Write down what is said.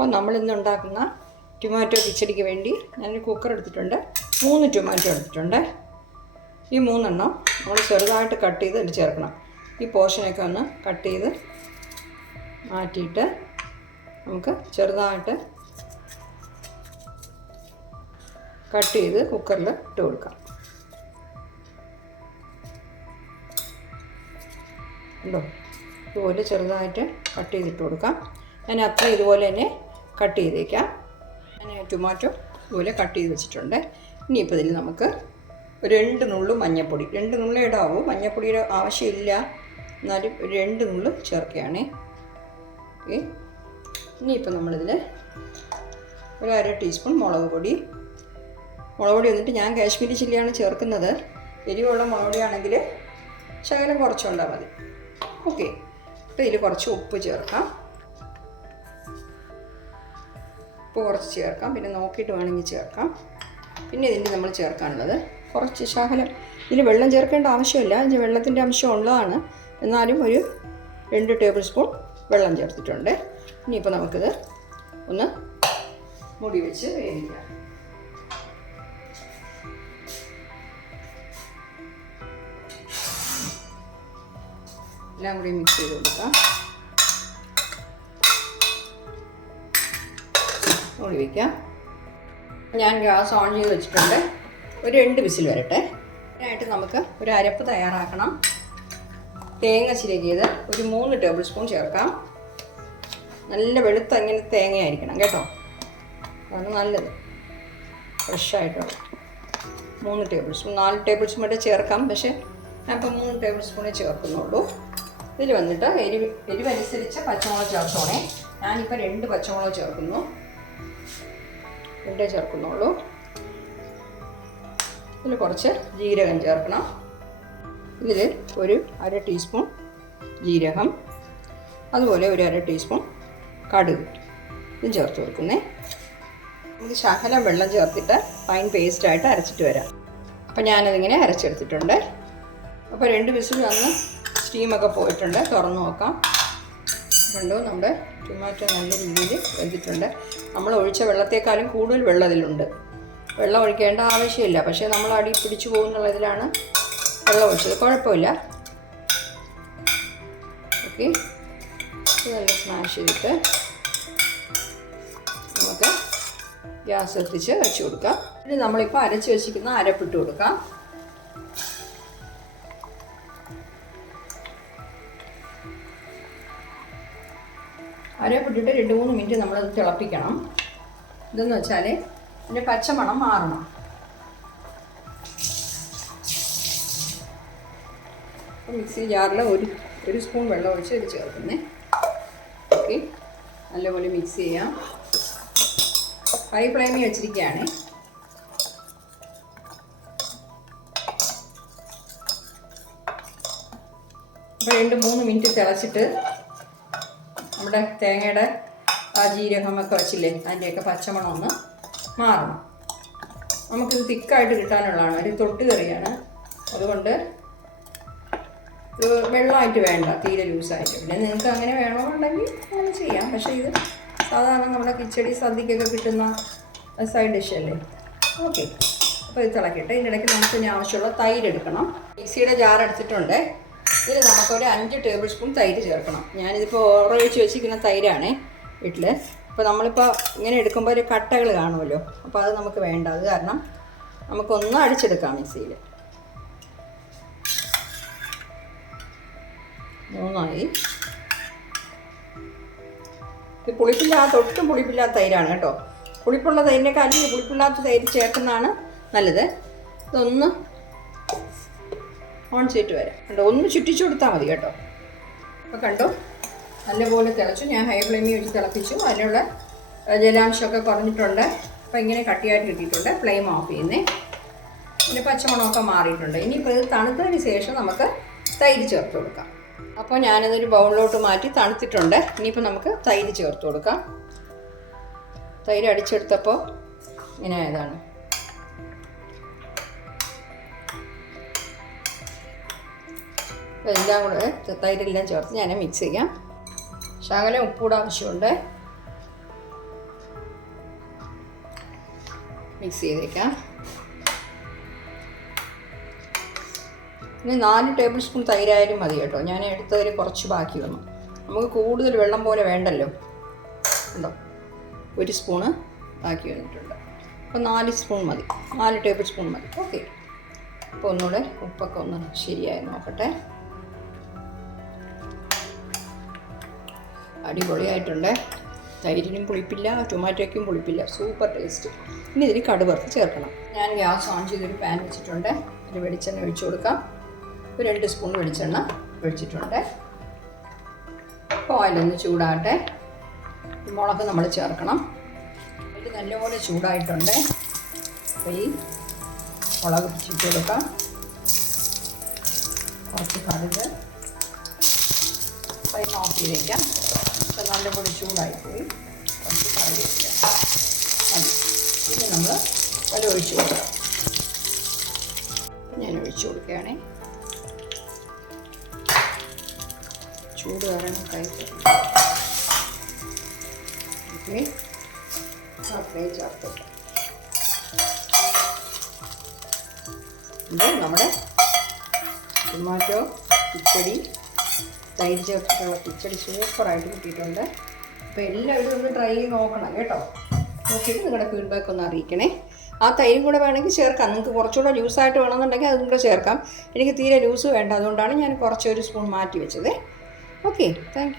അപ്പോൾ നമ്മൾ ഇന്നുണ്ടാക്കുന്ന ടൊമാറ്റോ കിച്ചടിക്ക് വേണ്ടി ഞാനൊരു കുക്കർ എടുത്തിട്ടുണ്ട്. മൂന്ന് ടൊമാറ്റോ എടുത്തിട്ടുണ്ട്. ഈ മൂന്നെണ്ണം നമ്മൾ ചെറുതായിട്ട് കട്ട് ചെയ്ത് ഇത് ചേർക്കണം. ഈ പോർഷനൊക്കെ ഒന്ന് കട്ട് ചെയ്ത് മാറ്റിയിട്ട് നമുക്ക് ചെറുതായിട്ട് കട്ട് ചെയ്ത് കുക്കറിൽ ഇട്ട് കൊടുക്കാം. ഉണ്ടോ ഇതുപോലെ ചെറുതായിട്ട് കട്ട് ചെയ്തിട്ട് കൊടുക്കാം. ഞാൻ അത്ര ഇതുപോലെ തന്നെ കട്ട് ചെയ്തേക്കാം. ഞാൻ ടൊമാറ്റോ ഇതുപോലെ കട്ട് ചെയ്ത് വെച്ചിട്ടുണ്ട്. ഇനിയിപ്പോൾ ഇതിൽ നമുക്ക് രണ്ട് നുള്ളു മഞ്ഞൾപ്പൊടി രണ്ട് നുള്ളേ ഇടാവൂ. മഞ്ഞൾപ്പൊടിയുടെ ആവശ്യമില്ല. എന്നാലും രണ്ട് നുള്ളു ചേർക്കുകയാണേ. ഓക്കെ. ഇനിയിപ്പോൾ നമ്മളിതിൽ ഒരു അര ടീസ്പൂൺ മുളക് പൊടി. മുളക് പൊടി വന്നിട്ട് ഞാൻ കാശ്മീരി ചില്ലിയാണ് ചേർക്കുന്നത്. എരിവുള്ള മുളക് പൊടിയാണെങ്കിൽ ശകലം കുറച്ചുകൊണ്ടാൽ മതി. ഓക്കെ. അപ്പോൾ ഇതിൽ കുറച്ച് ഉപ്പ് ചേർക്കാം. ഉപ്പ് കുറച്ച് ചേർക്കാം. പിന്നെ നോക്കിയിട്ട് വേണമെങ്കിൽ ചേർക്കാം. പിന്നെ ഇതിന് നമ്മൾ ചേർക്കാനുള്ളത് കുറച്ച് ശകലം. ഇതിന് വെള്ളം ചേർക്കേണ്ട ആവശ്യമില്ല. ഇതിന് വെള്ളത്തിന്റെ അംശം ഉള്ളതാണ്. എന്നാലും ഒരു രണ്ട് ടേബിൾ സ്പൂൺ വെള്ളം ചേർത്തിട്ടുണ്ട്. ഇനിയിപ്പോൾ നമുക്കിത് ഒന്ന് മുടി വെച്ച് വേവിക്കാം. എല്ലാം കൂടി മിക്സ് ചെയ്ത് കൊടുക്കാം. മൂടി വയ്ക്കാം ഞാൻ ഗ്യാസ് ഓൺ ചെയ്ത് വെച്ചിട്ടുണ്ട്. ഒരു രണ്ട് വിസിൽ വരട്ടെ. അതിനായിട്ട് നമുക്ക് ഒരു അരപ്പ് തയ്യാറാക്കണം. തേങ്ങ ചിരകിയത് ഒരു മൂന്ന് ടേബിൾ സ്പൂൺ ചേർക്കാം. നല്ല വെളുത്ത ഇങ്ങനെ തേങ്ങയായിരിക്കണം കേട്ടോ. അതാണ് നല്ലത്. ഫ്രഷായിട്ടുള്ള മൂന്ന് ടേബിൾ സ്പൂൺ. നാല് ടേബിൾ സ്പൂൺ വരെ ചേർക്കാം. പക്ഷേ ഞാൻ ഇപ്പോൾ മൂന്ന് ടേബിൾ സ്പൂണേ ചേർക്കുന്നുള്ളൂ. ഇതിൽ വന്നിട്ട് എരിവ് എരിവനുസരിച്ച് പച്ചമുളക് ചേർത്തോണേ. ഞാനിപ്പോൾ രണ്ട് പച്ചമുളക് ചേർക്കുന്നു. രണ്ടേ ചേർക്കുന്നുള്ളൂ. ഇതിൽ കുറച്ച് ജീരകം ചേർക്കണം. ഇതിൽ ഒരു അര ടീസ്പൂൺ ജീരകം അതുപോലെ ഒരു അര ടീസ്പൂൺ കടുക്. ഇതും ചേർത്ത് കൊടുക്കുന്നേ. ഇത് ശകലം വെള്ളം ചേർത്തിട്ട് ഫൈൻ പേസ്റ്റായിട്ട് അരച്ചിട്ട് വരാം. അപ്പോൾ ഞാനതിങ്ങനെ അരച്ചെടുത്തിട്ടുണ്ട്. അപ്പോൾ രണ്ട് വിസിൽ വന്ന് സ്റ്റീമൊക്കെ പോയിട്ടുണ്ട്. തുറന്ന് നോക്കാം. കണ്ടു? നമ്മുടെ ടൊമാറ്റോ നല്ല രീതിയിൽ വെന്തിട്ടുണ്ട്. നമ്മൾ ഒഴിച്ച വെള്ളത്തേക്കാളും കൂടുതൽ വെള്ളം ഇതിലുണ്ട് വെള്ളം ഒഴിക്കേണ്ട ആവശ്യമില്ല. പക്ഷേ നമ്മൾ അടി പിടിച്ചു പോകുന്നുള്ളതിലാണ് വെള്ളം ഒഴിച്ചത്. കുഴപ്പമില്ല. ഓക്കെ. ഇതെല്ലാം സ്മാഷ് ചെയ്തിട്ട് നമുക്ക് ഗ്യാസ് എത്തിച്ച് വെച്ച് കൊടുക്കാം. ഇനി നമ്മളിപ്പോൾ അരച്ച് വെച്ചിരിക്കുന്ന അരപ്പിട്ട് കൊടുക്കാം. അരപ്പിട്ടിട്ട് രണ്ട് മൂന്ന് മിനിറ്റ് നമ്മളത് തിളപ്പിക്കണം. ഇതെന്ന് വെച്ചാൽ ഇതിന്റെ പച്ചമണം മാറണം. മിക്സി ജാറിൽ ഒരു ഒരു സ്പൂൺ വെള്ളം ഒഴിച്ച് ഇത് ചേർക്കുന്നേ. ഓക്കെ. നല്ലപോലെ മിക്സ് ചെയ്യാം. ഹൈ ഫ്ലെയിമിൽ വെച്ചിരിക്കുകയാണേ. അപ്പോൾ രണ്ട് മൂന്ന് മിനിറ്റ് തിളച്ചിട്ട് നമ്മുടെ തേങ്ങയുടെ ആ ജീരകമൊക്കെ വെച്ചില്ലേ അതിന്റെയൊക്കെ പച്ചമണം ഒന്ന് മാറണം. നമുക്കിത് തിക്കായിട്ട് കിട്ടാനുള്ളതാണ്. ഒരു തൊട്ട് കറിയാണ്. അതുകൊണ്ട് ഇത് വെള്ളമായിട്ട് വേണ്ട തീരെ ലൂസായിട്ട്. പിന്നെ നിങ്ങൾക്ക് അങ്ങനെ വേണമെന്നുണ്ടെങ്കിൽ അങ്ങനെ ചെയ്യാം. പക്ഷേ ഇത് സാധാരണ നമ്മുടെ കിച്ചടി സദ്യക്കൊക്കെ കിട്ടുന്ന സൈഡ് ഡിഷ് അല്ലേ? ഓക്കെ. അപ്പോൾ ഇത് തിളക്കട്ടെ. ഇതിന്റെ ഇടയ്ക്ക് നമുക്ക് ഇനി ആവശ്യമുള്ള തൈര് എടുക്കണം. മിക്സിയുടെ ജാർ എടുത്തിട്ടുണ്ട്. ഇതിൽ നമുക്കൊരു അഞ്ച് ടേബിൾ സ്പൂൺ തൈര് ചേർക്കണം. ഞാനിതിപ്പോൾ ഓറൊഴിച്ച് വെച്ചിരിക്കുന്ന തൈരാണേ വീട്ടിൽ അപ്പോൾ നമ്മളിപ്പോൾ ഇങ്ങനെ എടുക്കുമ്പോൾ ഒരു കട്ടകൾ കാണുമല്ലോ? അപ്പോൾ അത് നമുക്ക് വേണ്ട. അത് കാരണം നമുക്കൊന്ന് അടിച്ചെടുക്കാം മിക്സിയിൽ മൂന്നായി. ഇത് പുളിപ്പില്ലാത്ത ഒട്ടും പുളിപ്പില്ലാത്ത തൈരാണ് കേട്ടോ. പുളിപ്പുള്ള തൈരിനേക്കാളും പുളിപ്പില്ലാത്ത തൈര് ചേർക്കുന്നതാണ് നല്ലത്. ഇതൊന്ന് ഓൺ ചെയ്തിട്ട് വരാം. കണ്ടോ? ഒന്ന് ചുറ്റിച്ചു കൊടുത്താൽ മതി കേട്ടോ. അപ്പോൾ കണ്ടോ? നല്ലപോലെ തിളച്ചു. ഞാൻ ഹൈ ഫ്ലെയിമിൽ വെച്ച് തിളപ്പിച്ചു. അതിനുള്ള ജലാംശമൊക്കെ കുറഞ്ഞിട്ടുണ്ട്. അപ്പോൾ ഇങ്ങനെ കട്ടിയായിട്ട് കിട്ടിയിട്ടുണ്ട്. ഫ്ലെയിം ഓഫ് ചെയ്യുന്നേ. പിന്നെ പച്ചമുളകൊക്കെ മാറിയിട്ടുണ്ട്. ഇനിയിപ്പോൾ ഇത് തണുത്തതിന് ശേഷം നമുക്ക് തൈര് ചേർത്ത് കൊടുക്കാം. അപ്പോൾ ഞാനതൊരു ബൗളിലോട്ട് മാറ്റി തണുത്തിട്ടുണ്ട്. ഇനിയിപ്പോൾ നമുക്ക് തൈര് ചേർത്ത് കൊടുക്കാം. തൈര് അടിച്ചെടുത്തപ്പോൾ ഇങ്ങനെ ആയതാണ് അപ്പോൾ എല്ലാം കൂടെ തൈരെല്ലാം ചേർത്ത് ഞാൻ മിക്സ് ചെയ്യാം. ശകലം ഉപ്പൂടെ ആവശ്യമുണ്ട്. മിക്സ് ചെയ്തേക്കാം. ഇനി നാല് ടേബിൾ സ്പൂൺ തൈരായാലും മതി കേട്ടോ. ഞാൻ എടുത്തതിൽ കുറച്ച് ബാക്കി വന്നു. നമുക്ക് കൂടുതൽ വെള്ളം പോലെ വേണ്ടല്ലോ. ഉണ്ടോ? ഒരു സ്പൂണ് ബാക്കി വന്നിട്ടുണ്ട്. അപ്പോൾ നാല് സ്പൂൺ മതി. നാല് ടേബിൾ സ്പൂൺ മതി. ഓക്കെ അപ്പോൾ ഒന്നുകൂടെ ഉപ്പൊക്കെ ഒന്ന് ശരിയായി നോക്കട്ടെ. അടിപൊളിയായിട്ടുണ്ട്. തൈരിനും പുളിപ്പില്ല ടൊമാറ്റോയ്ക്കും പുളിപ്പില്ല. Super taste. ഇനി ഇതിന് കടുവറുത്ത് ചേർക്കണം. ഞാൻ ഗ്യാസ് ഓൺ ചെയ്തൊരു പാൻ വെച്ചിട്ടുണ്ട്. ഒരു വെളിച്ചെണ്ണ ഒഴിച്ചു കൊടുക്കാം. ഒരു രണ്ട് സ്പൂൺ വെളിച്ചെണ്ണ ഒഴിച്ചിട്ടുണ്ട്. അപ്പോൾ ഓയിലൊന്ന് ചൂടാകട്ടെ. മുളക് നമ്മൾ ചേർക്കണം. ഇത് നല്ലപോലെ ചൂടായിട്ടുണ്ട്. അപ്പോൾ ഈ മുളക് ചുറ്റി കൊടുക്കാം. കുറച്ച് കടുക്. ഫ്ലെയിം ഓഫ് ചെയ്തേക്കാം ഇപ്പം നല്ലപോലെ ചൂടായിപ്പോയി. കുറച്ച് കടുക് വയ്ക്കാം മതി. ഇനി നമ്മൾ വില ഒഴിച്ച് കൊടുക്കാം. ഞാൻ ഒഴിച്ചു കൊടുക്കുകയാണേ. ചൂട് കാരണം കൈ ഓക്കെ. ചേർത്ത് ഇത് നമ്മുടെ ടൊമാറ്റോ കിച്ചടി തൈര് ചേർത്തിട്ടുള്ള കിച്ചടി സൂപ്പറായിട്ട് കിട്ടിയിട്ടുണ്ട്. അപ്പോൾ എല്ലാവരും ഒന്ന് ട്രൈ ചെയ്ത് നോക്കണം കേട്ടോ. നോക്കിയിട്ട് നിങ്ങളുടെ ഫീഡ്ബാക്ക് ഒന്ന് അറിയിക്കണേ. ആ തൈരും കൂടെ വേണമെങ്കിൽ ചേർക്കാം. നിങ്ങൾക്ക് കുറച്ചുകൂടെ ലൂസായിട്ട് വേണമെന്നുണ്ടെങ്കിൽ അതും കൂടെ ചേർക്കാം. എനിക്ക് തീരെ ലൂസ് വേണ്ട. അതുകൊണ്ടാണ് ഞാൻ കുറച്ചൊരു സ്പൂൺ മാറ്റി വെച്ചത്. Okay thank